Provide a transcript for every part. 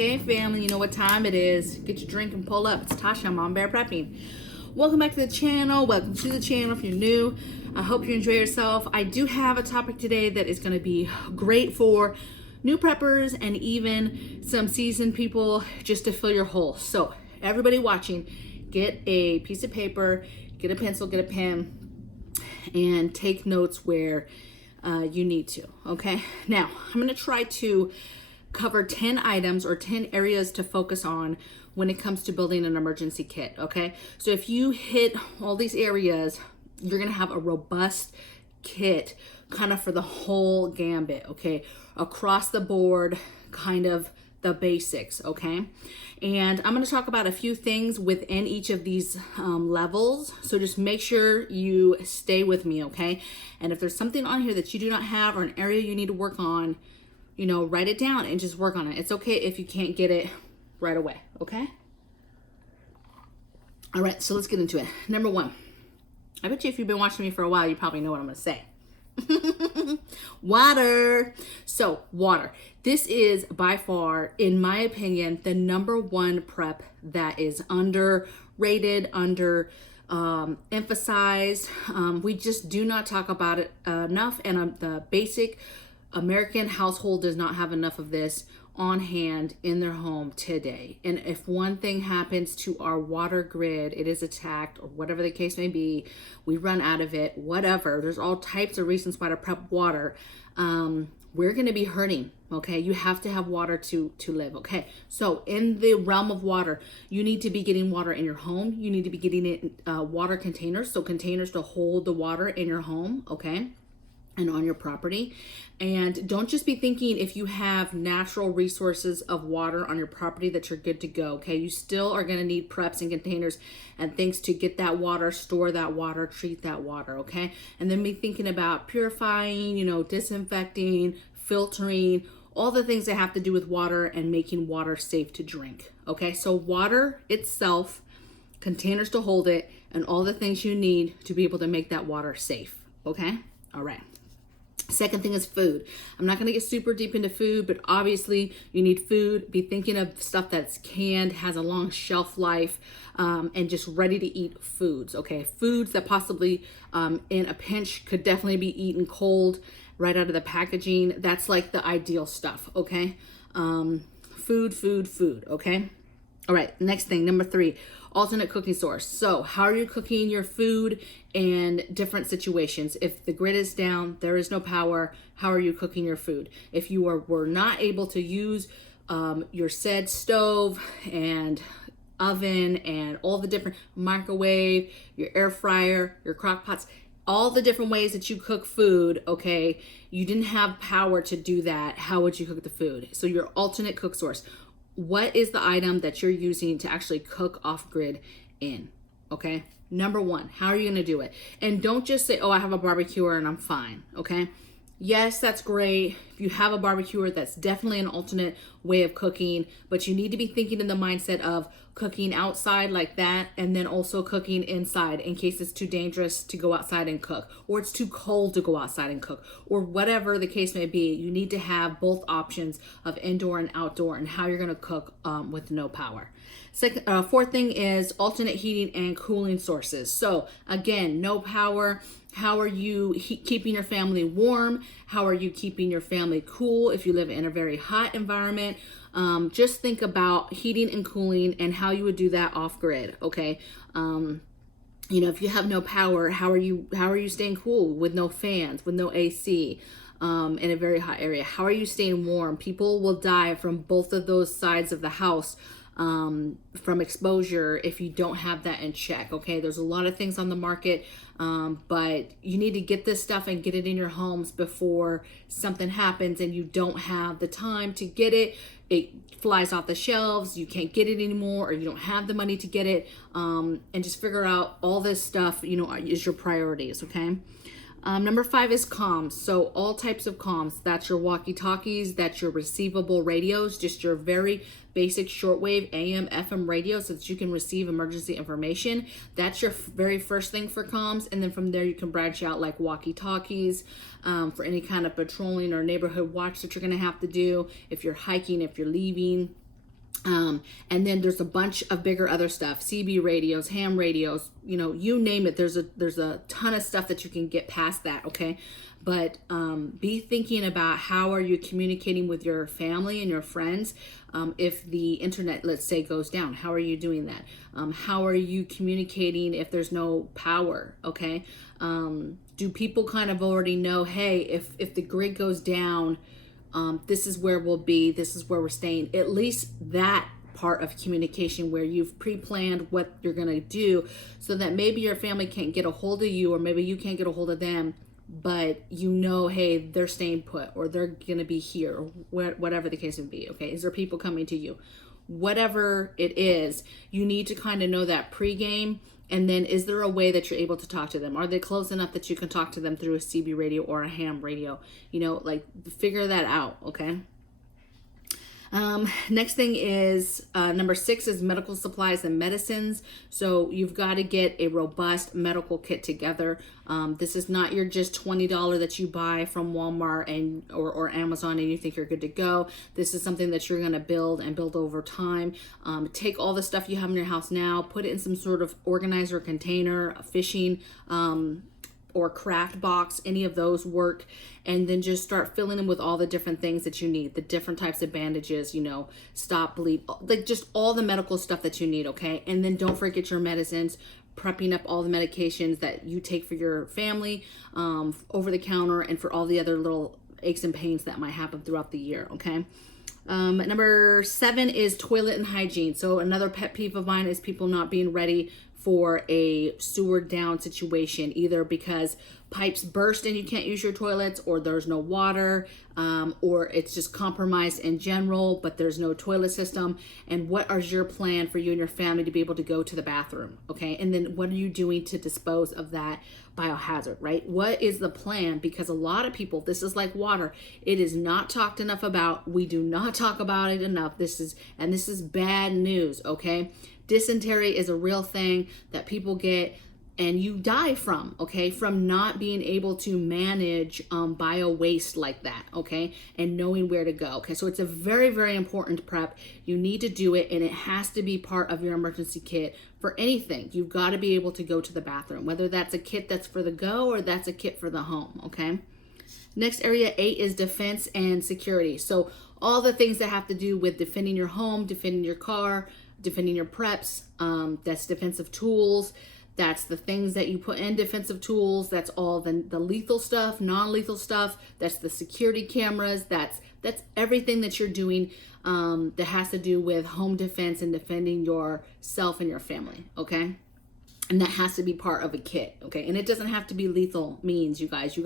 Okay, family, you know what time it is. Get your drink and pull up. It's Tasha, MAMABEAR Prepping. Welcome back to the channel. Welcome to the channel if you're new. I hope you enjoy yourself. I do have a topic today that is going to be great for new preppers and even some seasoned people just to fill your hole. So everybody watching, get a piece of paper, get a pencil, get a pen, and take notes where you need to, okay? Now, I'm going to try to cover 10 items or 10 areas to focus on when it comes to building an emergency kit, okay? So if you hit all these areas, you're gonna have a robust kit kind of for the whole gambit, okay? Across the board, kind of the basics, okay? And I'm gonna talk about a few things within each of these levels. So just make sure you stay with me, okay? And if there's something on here that you do not have or an area you need to work on, you know, write it down and just work on it. It's okay if you can't get it right away, okay? All right, so let's get into it. Number one, I bet you if you've been watching me for a while, you probably know what I'm gonna say. Water. So water. This is by far, in my opinion, the number one prep that is underrated, emphasized. We just do not talk about it enough, and the basic American household does not have enough of this on hand in their home today. And if one thing happens to our water grid, it is attacked or whatever the case may be, we run out of it, whatever. There's all types of reasons why to prep water. We're going to be hurting, okay? You have to have water to live, okay? So in the realm of water, you need to be getting water in your home. You need to be getting it in water containers, so containers to hold the water in your home, okay? And on your property. And don't just be thinking if you have natural resources of water on your property that you're good to go, okay? You still are going to need preps and containers and things to get that water, store that water, treat that water, okay? And then be thinking about purifying, you know, disinfecting, filtering, all the things that have to do with water and making water safe to drink, okay? So water itself, containers to hold it, and all the things you need to be able to make that water safe, okay? All right. Second thing is food. I'm not going to get super deep into food, but obviously you need food. Be thinking of stuff that's canned, has a long shelf life, and just ready to eat foods, okay? Foods that possibly in a pinch could definitely be eaten cold right out of the packaging. That's like the ideal stuff, okay? Food, okay? All right, next thing, number 3, alternate cooking source. So how are you cooking your food in different situations? If the grid is down, there is no power, how are you cooking your food? If you were not able to use your said stove and oven and all the different microwave, your air fryer, your crock pots, all the different ways that you cook food, okay, you didn't have power to do that, how would you cook the food? So your alternate cook source. What is the item that you're using to actually cook off grid in, okay? Number 1, how are you gonna do it? And don't just say, oh, I have a barbecuer and I'm fine, okay? Yes, that's great. If you have a barbecuer, that's definitely an alternate way of cooking, but you need to be thinking in the mindset of cooking outside like that and then also cooking inside in case it's too dangerous to go outside and cook, or it's too cold to go outside and cook, or whatever the case may be. You need to have both options of indoor and outdoor and how you're gonna cook with no power. Fourth thing is alternate heating and cooling sources. So again, no power. How are you keeping your family warm? How are you keeping your family cool if you live in a very hot environment? Just think about heating and cooling and how you would do that off grid, okay? You know, if you have no power, how are you staying cool with no fans, with no AC? In a very hot area? How are you staying warm? People will die from both of those sides of the house from exposure if you don't have that in check, okay? There's a lot of things on the market, but you need to get this stuff and get it in your homes before something happens and you don't have the time to get it. It flies off the shelves, you can't get it anymore, or you don't have the money to get it, and just figure out all this stuff, you know, is your priorities, okay? Number 5 is comms. So all types of comms. That's your walkie-talkies, that's your receivable radios, just your very basic shortwave AM, FM radio so that you can receive emergency information. That's your very first thing for comms. And then from there you can branch out like walkie-talkies for any kind of patrolling or neighborhood watch that you're going to have to do. If you're hiking, if you're leaving, And then there's a bunch of bigger other stuff, CB radios, ham radios, you name it. There's a ton of stuff that you can get past that. Okay. But be thinking about how are you communicating with your family and your friends. If the internet, let's say, goes down, how are you doing that? How are you communicating if there's no power? Okay. Do people kind of already know, hey, if the grid goes down, this is where we'll be, this is where we're staying? At least that part of communication where you've pre-planned what you're going to do, so that maybe your family can't get a hold of you, or maybe you can't get a hold of them, but hey, they're staying put, or they're going to be here, or whatever the case would be. Okay. Is there people coming to you? Whatever it is, you need to kind of know that pre-game. And then, is there a way that you're able to talk to them? Are they close enough that you can talk to them through a CB radio or a ham radio? Figure that out. Okay. Next thing is number 6 is medical supplies and medicines. So you've got to get a robust medical kit together. This is not your just $20 that you buy from Walmart or Amazon and you think you're good to go. This is something that you're going to build over time. Take all the stuff you have in your house now, put it in some sort of organizer container, a fishing or craft box, any of those work, and then just start filling them with all the different things that you need, the different types of bandages, stop bleed, like just all the medical stuff that you need. Okay. And then don't forget your medicines, prepping up all the medications that you take for your family, over the counter, and for all the other little aches and pains that might happen throughout the year. Okay. Number 7 is toilet and hygiene. So another pet peeve of mine is people not being ready for a sewer down situation, either because pipes burst and you can't use your toilets, or there's no water, or it's just compromised in general, but there's no toilet system. And what is your plan for you and your family to be able to go to the bathroom? Okay. And then what are you doing to dispose of that biohazard, right? What is the plan? Because a lot of people, this is like water. It is not talked enough about. We do not talk about it enough. This is bad news. Okay. Dysentery is a real thing that people get and you die from, okay, from not being able to manage bio waste like that, okay, and knowing where to go. Okay, so it's a very, very important prep. You need to do it, and it has to be part of your emergency kit for anything. You've got to be able to go to the bathroom, whether that's a kit that's for the go or that's a kit for the home, okay? Next area, 8, is defense and security. So all the things that have to do with defending your home, defending your car, defending your preps, that's defensive tools. That's the things that you put in defensive tools. That's all the lethal stuff, non-lethal stuff. That's the security cameras. That's everything that you're doing that has to do with home defense and defending yourself and your family, okay? And that has to be part of a kit, okay? And it doesn't have to be lethal means, you guys.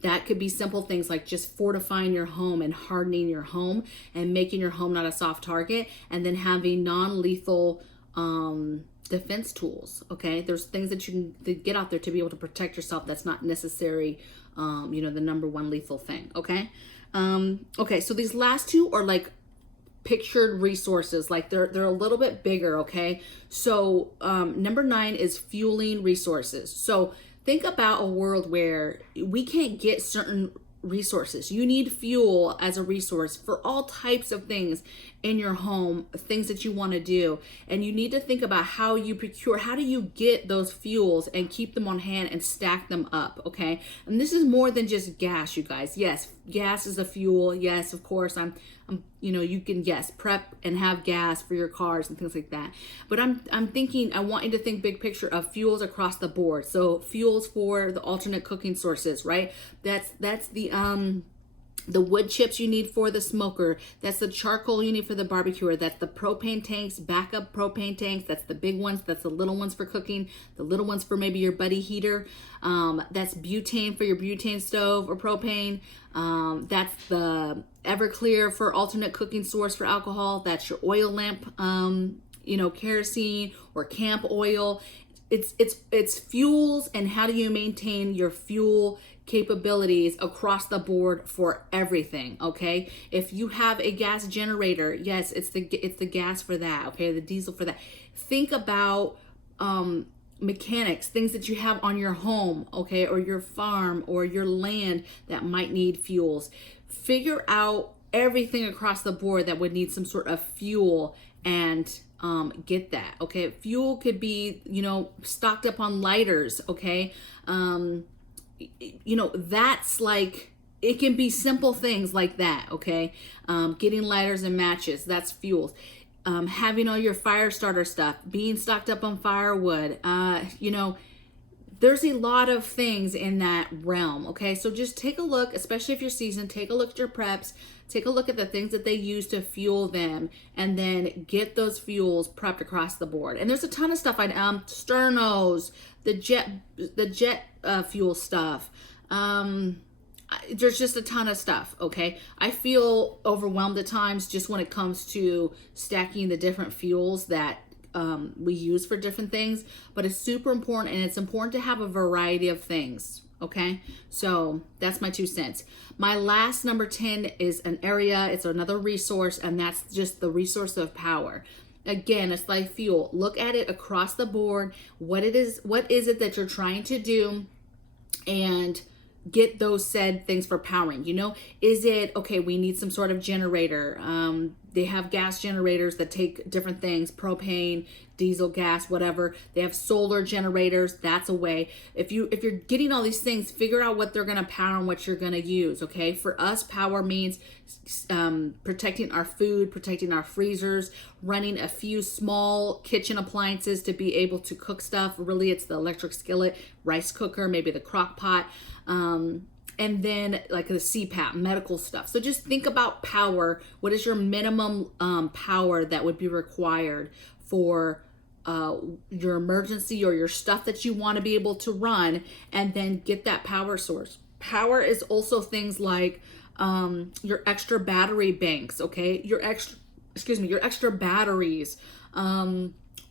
That could be simple things like just fortifying your home and hardening your home and making your home not a soft target, and then having non-lethal defense tools, okay? There's things that you can get out there to be able to protect yourself that's not necessary, the number one lethal thing, okay? Okay, so these last two are like pictured resources, like they're a little bit bigger, okay? So number 9 is fueling resources. So think about a world where we can't get certain resources. You need fuel as a resource for all types of things in your home, things that you want to do. And you need to think about how you procure, how do you get those fuels and keep them on hand and stack them up, okay? And this is more than just gas, you guys. Yes, gas is a fuel. Yes, of course, you can, yes, prep and have gas for your cars and things like that. But I'm thinking, I want you to think big picture of fuels across the board. So fuels for the alternate cooking sources, right? That's the wood chips you need for the smoker. That's the charcoal you need for the barbecuer. That's the propane tanks, backup propane tanks. That's the big ones. That's the little ones for cooking. The little ones for maybe your buddy heater. That's butane for your butane stove or propane. That's the Everclear for alternate cooking source for alcohol. That's your oil lamp, kerosene or camp oil. It's fuels, and how do you maintain your fuel capabilities across the board for everything, okay? If you have a gas generator, yes, it's the gas for that, okay? The diesel for that. Think about mechanics, things that you have on your home, okay, or your farm or your land that might need fuels. Figure out everything across the board that would need some sort of fuel and get that. Okay, fuel could be, you know, stocked up on lighters. Okay, you know, that's like, it can be simple things like that. Okay, getting lighters and matches, that's fuels. Having all your fire starter stuff, being stocked up on firewood. You know, there's a lot of things in that realm. Okay, so just take a look, especially if you're seasoned, take a look at your preps, take a look at the things that they use to fuel them, and then get those fuels prepped across the board. And there's a ton of stuff. Sternos, the jet fuel stuff. There's just a ton of stuff. Okay, I feel overwhelmed at times just when it comes to stacking the different fuels that we use for different things, but it's super important, and it's important to have a variety of things. Okay, so that's my 2 cents. My last number 10 is an area, it's another resource, and that's just the resource of power. Again, it's like fuel. Look at it across the board. What is it that you're trying to do, and get those said things for powering. You know, is it, okay, we need some sort of generator. They have gas generators that take different things, propane, diesel, gas, whatever. They have solar generators. That's a way. If you're getting all these things, figure out what they're going to power and what you're going to use. Okay, for us, power means protecting our food, protecting our freezers, running a few small kitchen appliances to be able to cook stuff. Really, it's the electric skillet, rice cooker, maybe the crock pot, and then like the CPAP, medical stuff. So just think about power. What is your minimum power that would be required for your emergency or your stuff that you want to be able to run, and then get that power source. Power is also things like your extra battery banks, okay? Your extra batteries,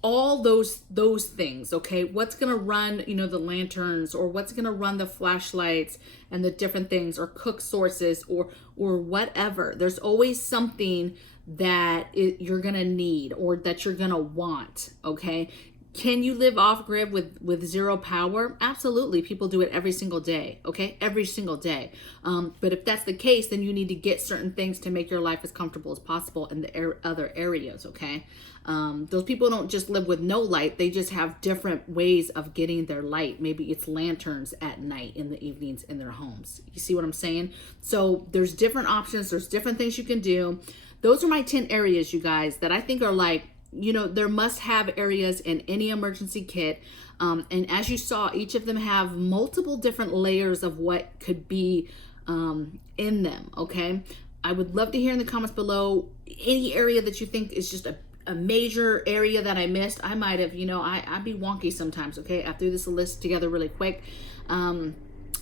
all those things, okay? What's gonna run, you know, the lanterns, or what's gonna run the flashlights and the different things, or cook sources, or whatever. There's always something that you're gonna need, or that you're gonna want, okay? Can you live off grid with zero power? Absolutely. People do it every single day, okay? Every single day. But if that's the case, then you need to get certain things to make your life as comfortable as possible in the other areas, okay? Those people don't just live with no light. They just have different ways of getting their light. Maybe it's lanterns at night, in the evenings, in their homes. You see what I'm saying? So there's different options. There's different things you can do. Those are my 10 areas, you guys, that I think are like, you know, there must have areas in any emergency kit. And as you saw, each of them have multiple different layers of what could be in them, okay? I would love to hear in the comments below any area that you think is just a major area that I missed. I might have, you know, I'd be wonky sometimes, okay? I threw this list together really quick.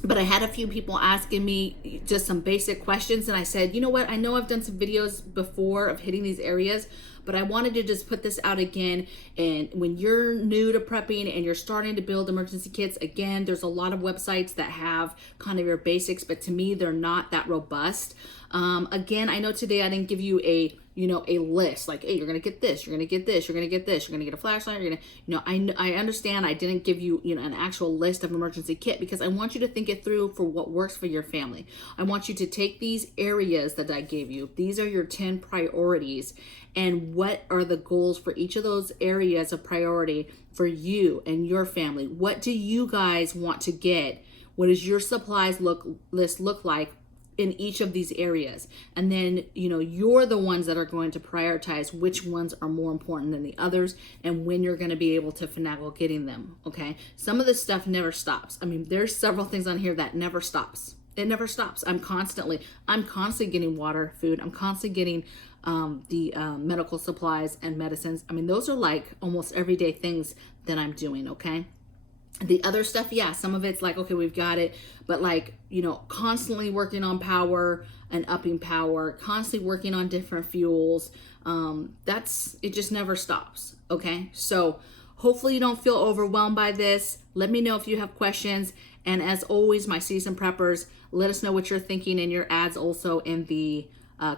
But I had a few people asking me just some basic questions, and I said, you know what? I know I've done some videos before of hitting these areas, but I wanted to just put this out again. And when you're new to prepping and you're starting to build emergency kits, again, there's a lot of websites that have kind of your basics, but to me, they're not that robust. Again, I know today I didn't give you a list like, hey, you're going to get this, you're going to get this, you're going to get this, you're going to get a flashlight, you're going to, you know, I understand I didn't give you, you know, an actual list of emergency kit, because I want you to think it through for what works for your family. I want you to take these areas that I gave you. These are your 10 priorities, and what are the goals for each of those areas of priority for you and your family? What do you guys want to get? What does your supplies list look like in each of these areas? And then, you know, you're the ones that are going to prioritize which ones are more important than the others, and when you're going to be able to finagle getting them, okay? Some of this stuff never stops. I mean, there's several things on here that never stops. It never stops. I'm constantly getting water, food. I'm constantly getting the medical supplies and medicines. I mean, those are like almost everyday things that I'm doing, okay? The other stuff, yeah, some of it's like, okay, we've got it, but like, you know, constantly working on power and upping power, constantly working on different fuels. It just never stops, okay? So hopefully you don't feel overwhelmed by this. Let me know if you have questions. And as always, my seasoned preppers, let us know what you're thinking in your ads also in the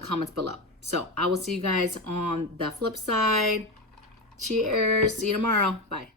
comments below. So I will see you guys on the flip side. Cheers. See you tomorrow. Bye.